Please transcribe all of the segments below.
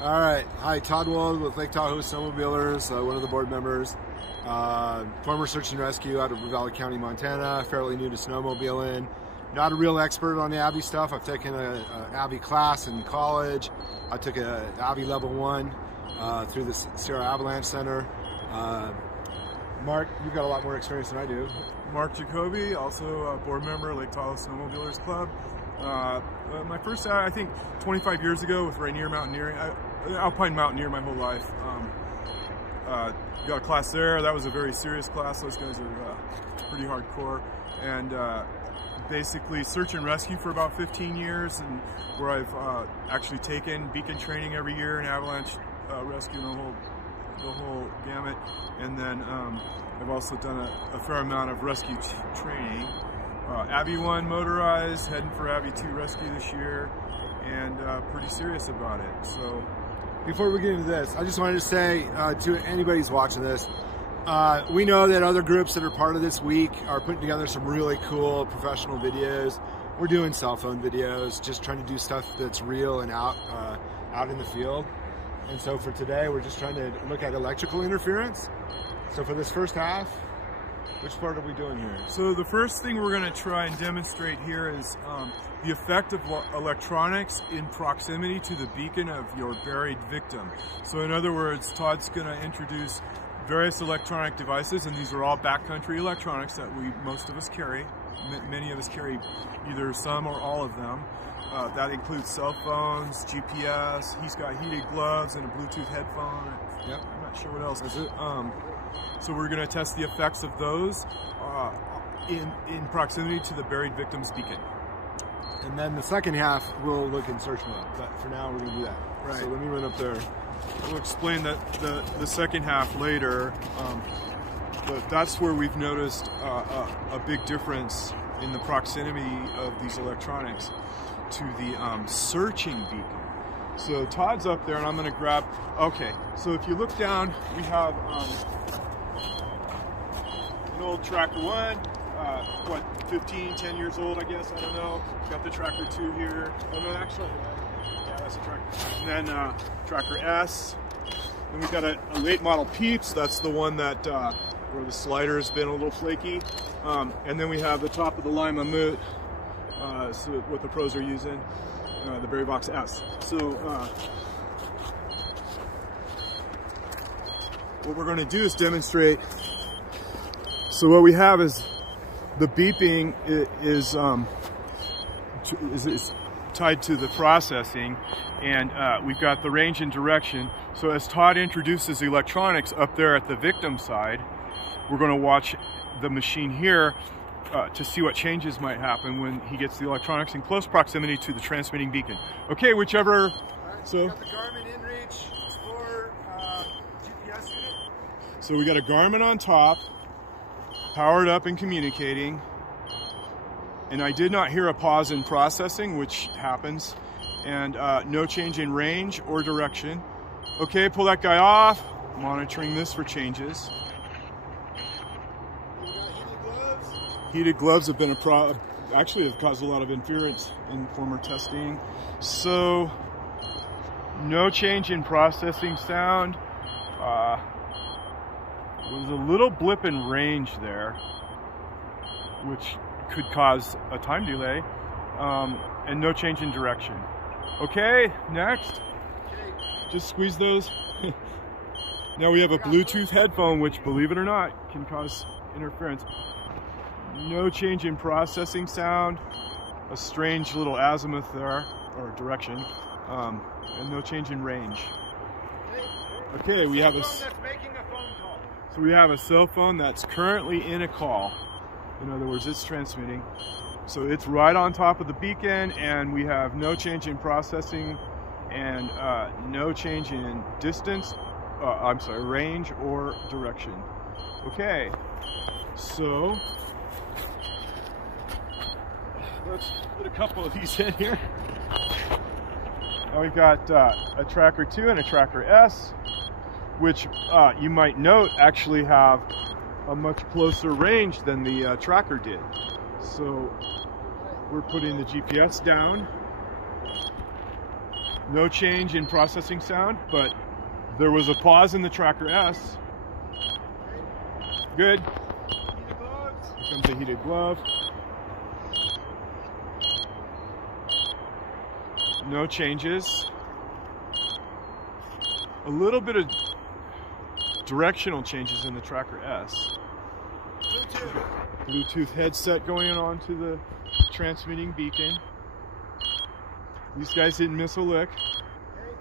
All right. Hi, Todd Wold with Lake Tahoe Snowmobilers, one of the board members. Former search and rescue out of Valley County, Montana. Fairly new to snowmobiling. Not a real expert on the Abbey stuff. I've taken an Abbey class in college. I took an Abbey Level 1 through the Sierra Avalanche Center. Mark, you've got a lot more experience than I do. Mark Jacoby, also a board member, Lake Tahoe Snowmobilers Club. My first, I think, 25 years ago with Rainier Mountaineering, Alpine Mountaineer my whole life. Got a class there. That was a very serious class. Those guys are pretty hardcore. And basically search and rescue for about 15 years, and where I've actually taken beacon training every year and avalanche rescue the whole gamut. And then I've also done a fair amount of rescue training. Abbey 1 motorized, heading for Abbey 2 rescue this year, and pretty serious about it. So, before we get into this, I just wanted to say to anybody who's watching this, we know that other groups that are part of this week are putting together some really cool professional videos. We're doing cell phone videos, just trying to do stuff that's real and out in the field. And so for today, we're just trying to look at electrical interference. So for this first half, which part are we doing here? So the first thing we're going to try and demonstrate here is the effect of electronics in proximity to the beacon of your buried victim. So in other words, Todd's going to introduce various electronic devices, and these are all backcountry electronics that most of us carry. Many of us carry either some or all of them. That includes cell phones, GPS. He's got heated gloves and a Bluetooth headphone. Yep. I'm not sure what else is it. So we're going to test the effects of those in proximity to the buried victim's beacon. And then the second half, we'll look in search mode. But for now, we're going to do that. Right. So let me run up there. We'll explain the second half later. But that's where we've noticed a big difference in the proximity of these electronics to the searching beacon. So Todd's up there, and I'm going to grab. Okay, so if you look down, we have an old Tracker 1, 10 years old, I guess, I don't know. Got the Tracker 2 here. Oh no, actually, yeah, that's a Tracker. And then Tracker S. Then we've got a late model Peeps. That's the one that where the slider has been a little flaky. And then we have the top of the line Mammut, so what the pros are using, the Berry Box S. So what we're going to do is demonstrate. So what we have is the beeping is tied to the processing, and we've got the range and direction. So as Todd introduces the electronics up there at the victim side, we're going to watch the machine here to see what changes might happen when he gets the electronics in close proximity to the transmitting beacon. Okay, whichever. Right, so we got the Garmin InReach Explorer GPS unit. So we got a Garmin on top, powered up and communicating. And I did not hear a pause in processing, which happens, and no change in range or direction. Okay, pull that guy off. Monitoring this for changes. Heated gloves have been actually have caused a lot of interference in former testing. So no change in processing sound. There was a little blip in range there, which could cause a time delay, and no change in direction. Okay, next. Just squeeze those. Now we have a Bluetooth headphone, which, believe it or not, can cause interference. No change in processing sound, a strange little azimuth there, or direction, and no change in range. Okay, we have so we have a cell phone that's currently in a call. In other words, it's transmitting. So it's right on top of the beacon, and we have no change in processing and no change in distance, range or direction. Okay, so let's put a couple of these in here. Now we've got a Tracker 2 and a Tracker S, which you might note actually have a much closer range than the Tracker did. So we're putting the GPS down. No change in processing sound, but there was a pause in the Tracker S. Good. Heated gloves. Here comes a heated glove. No changes. A little bit of directional changes in the Tracker S. Bluetooth headset going on to the transmitting beacon. These guys didn't miss a lick. Okay.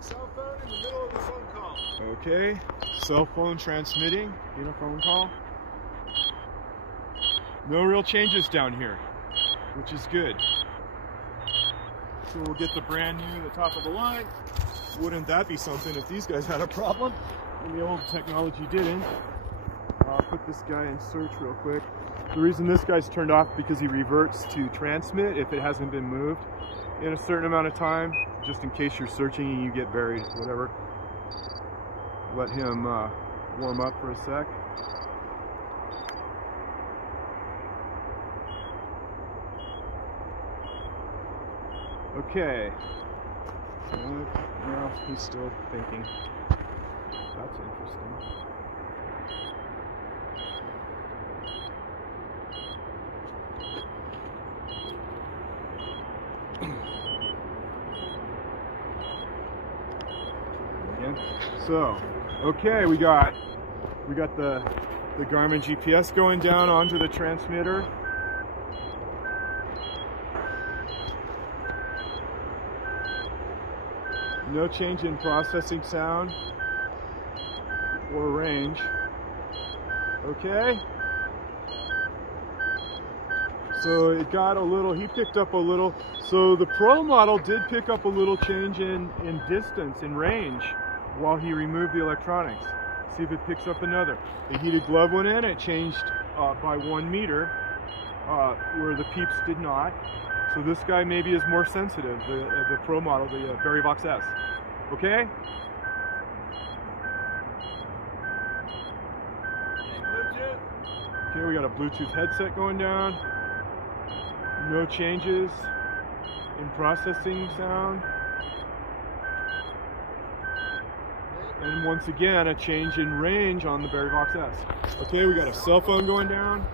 Cell phone in the middle of the phone call. Okay, cell phone transmitting in a phone call. No real changes down here, which is good. So we'll get the brand new, the top of the line. Wouldn't that be something if these guys had a problem and the old technology didn't? I'll put this guy in search real quick. The reason this guy's turned off because he reverts to transmit if it hasn't been moved in a certain amount of time, just in case you're searching and you get buried, whatever. Let him warm up for a sec. Okay. Well, he's still thinking. That's interesting. Again. So, okay, we got the Garmin GPS going down onto the transmitter. No change in processing sound or range. Okay. So it got a little, he picked up a little, so the Pro model did pick up a little change in distance, in range, while he removed the electronics. See if it picks up another. The heated glove went in, it changed by 1 meter, where the Peeps did not. So this guy maybe is more sensitive, the Pro model, the Verivox S. Okay? Okay, we got a Bluetooth headset going down. No changes in processing sound. And once again, a change in range on the Verivox S. Okay, we got a cell phone going down.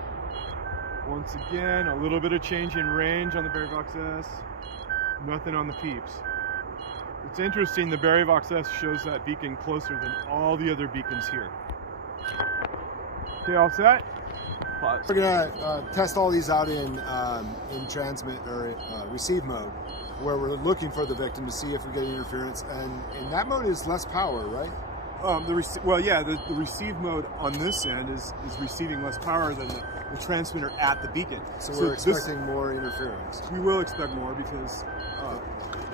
Once again, a little bit of change in range on the Verivox S. Nothing on the Peeps. It's interesting, the Verivox S shows that beacon closer than all the other beacons here. Okay, all set? Pause. We're gonna test all these out in transmit or receive mode, where we're looking for the victim to see if we get interference, and in that mode is less power, right? The receive mode on this end is receiving less power than the transmitter at the beacon. So we're expecting more interference. We will expect more because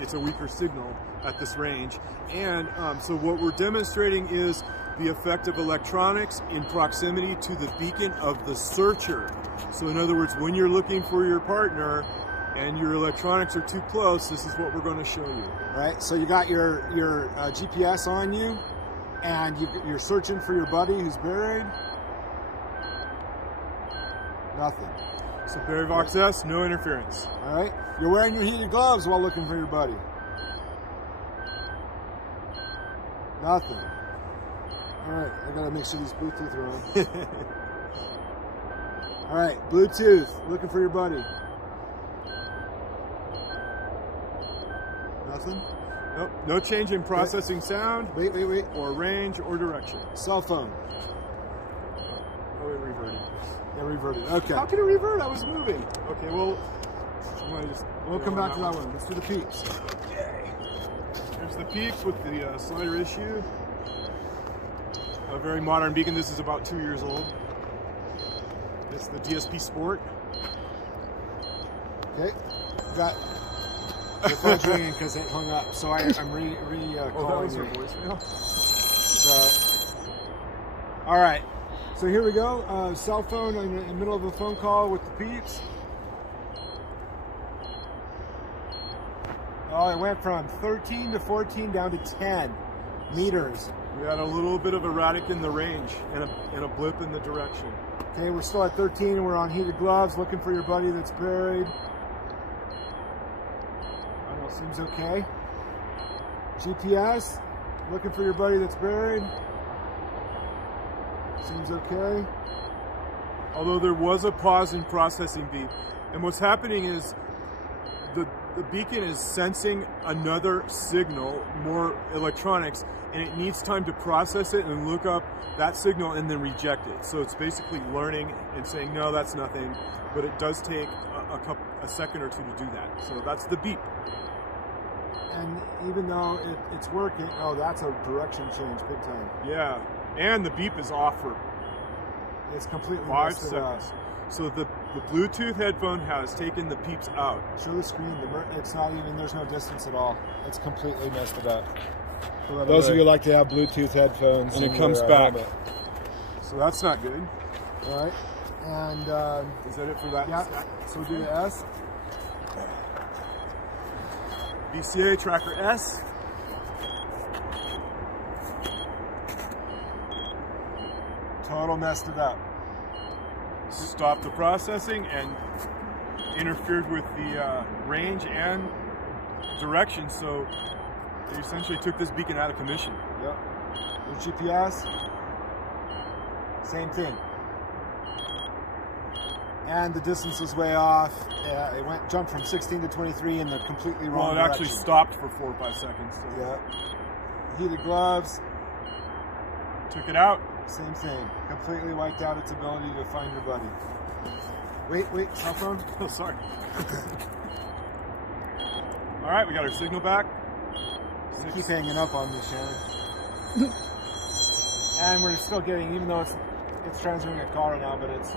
it's a weaker signal at this range. And so what we're demonstrating is the effect of electronics in proximity to the beacon of the searcher. So in other words, when you're looking for your partner and your electronics are too close, this is what we're going to show you. Right, so you got your GPS on you, and you're searching for your buddy who's buried. Nothing. So Verivox S, no interference. All right, you're wearing your heated gloves while looking for your buddy. Nothing. All right, I gotta make sure these Bluetooth are on. All right, Bluetooth, looking for your buddy. Nothing? Nope, no change in processing sound. Wait. Or range or direction. Cell phone. Oh, it reverted. Yeah, reverted. Okay. How can it revert? I was moving. Okay, well, we'll come back to that one. Let's do the Peeps. Okay. There's the Peeps with the slider issue. A very modern beacon. This is about 2 years old. It's the DSP Sport. Okay. Got the phone's ringing because it hung up. So I'm calling your voicemail. So, all right. So here we go. Cell phone in the middle of a phone call with the Peeps. Oh, it went from 13 to 14 down to 10 meters. We had a little bit of erratic in the range and a blip in the direction. Okay, we're still at 13 and we're on heated gloves looking for your buddy that's buried. I don't know, seems okay. GPS, looking for your buddy that's buried. Seems okay. Although there was a pause in processing beep. And what's happening is the beacon is sensing another signal, more electronics, and it needs time to process it and look up that signal and then reject it. So it's basically learning and saying, no, that's nothing, but it does take a second or two to do that. So that's the beep. And even though it's working, oh, that's a direction change big time. Yeah, and the beep is off for it's completely 5 seconds. So the Bluetooth headphone has taken the beeps out. Show the screen. It's not even, there's no distance at all. It's completely messed it up. Those of you who like to have Bluetooth headphones. And it comes back. Helmet. So that's not good. All right. And is that it for that? Yeah. So we'll do the S. VCA tracker S. Total messed it up. Stopped the processing and interfered with the range and direction, so they essentially took this beacon out of commission. Yep. Your GPS, same thing. And the distance was way off. It jumped from 16 to 23 in the completely wrong direction. Well, it actually stopped for 4 or 5 seconds. So. Yeah. Heated gloves. Took it out. Same thing. Completely wiped out its ability to find your buddy. Wait, cell phone? Oh, sorry. All right, we got our signal back. Keep hanging up on me, Shannon. And we're still getting, even though it's transferring a call right now, but it's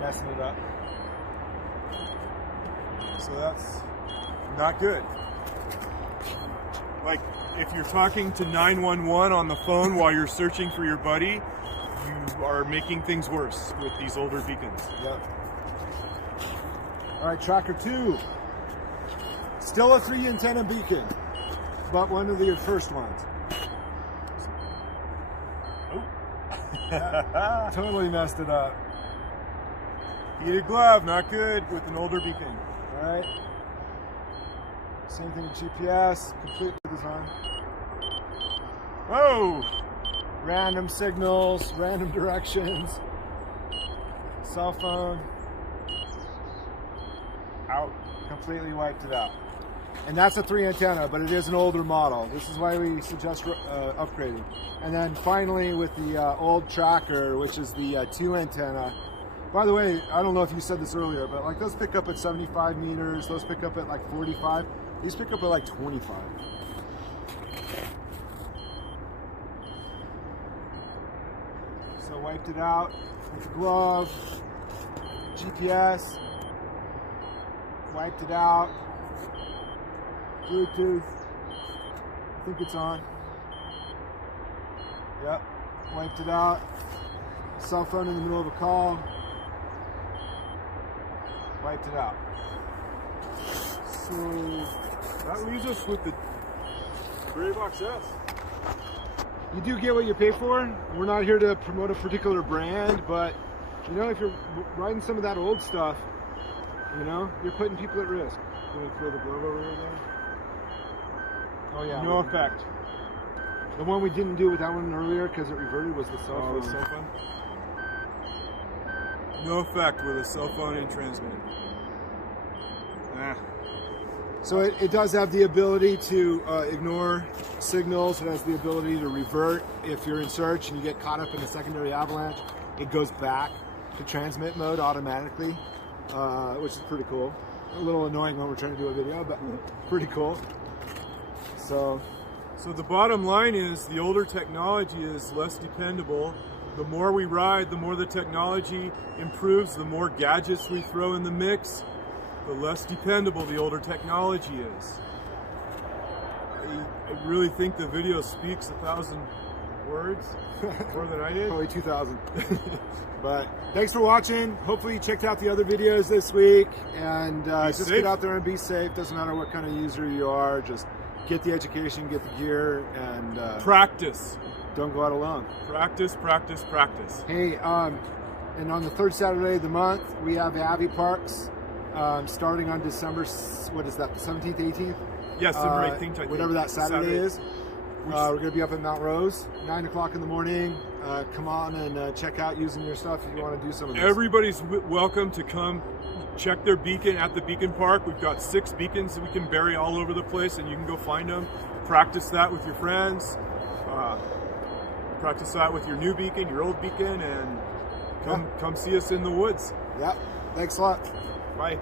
messing it up. So that's not good. Like, if you're talking to 911 on the phone while you're searching for your buddy, you are making things worse with these older beacons. Yep. All right, tracker 2. Still a 3 antenna beacon, but one of the first ones. Oh. Totally messed it up. Heated glove, not good with an older beacon. All right. Same thing with GPS, complete design. Whoa! Random signals, random directions. Cell phone. Out. Completely wiped it out. And that's a 3 antenna, but it is an older model. This is why we suggest upgrading. And then finally with the old tracker, which is the 2 antenna. By the way, I don't know if you said this earlier, but like those pick up at 75 meters, those pick up at like 45. These pick up at like 25. So wiped it out with the glove, GPS, wiped it out, Bluetooth, I think it's on. Yep, wiped it out, cell phone in the middle of a call, wiped it out. So that leaves us with the Box S. You do get what you pay for. We're not here to promote a particular brand, but you know, if you're riding some of that old stuff, you know, you're putting people at risk. Can we throw the glove over there? Oh yeah. No effect. The one we didn't do with that one earlier because it reverted was the cell phone. The cell phone. No effect with a cell phone and transmit. So it does have the ability to ignore signals. It has the ability to revert. If you're in search and you get caught up in a secondary avalanche, it goes back to transmit mode automatically, which is pretty cool. A little annoying when we're trying to do a video, but pretty cool. So the bottom line is the older technology is less dependable. The more we ride, the more the technology improves, the more gadgets we throw in the mix, the less dependable the older technology is. I really think the video speaks 1,000 words more than I did. Probably 2,000. But thanks for watching. Hopefully you checked out the other videos this week, and just get out there and be safe. Doesn't matter what kind of user you are, just get the education, get the gear, and practice. Don't go out alone. Practice, practice, practice. Hey, and on the 3rd Saturday of the month, we have Avi Parks starting on December, what is that, the 17th, 18th? Yes, the right thing. Whatever that Saturday is. We're going to be up at Mount Rose, 9 o'clock in the morning. Come on and check out using your stuff if you want to do some of this. Everybody's welcome to come check their beacon at the beacon park. We've got 6 beacons that we can bury all over the place, and you can go find them. Practice that with your friends. Practice that with your new beacon, your old beacon, and come see us in the woods. Yeah. Thanks a lot. Bye.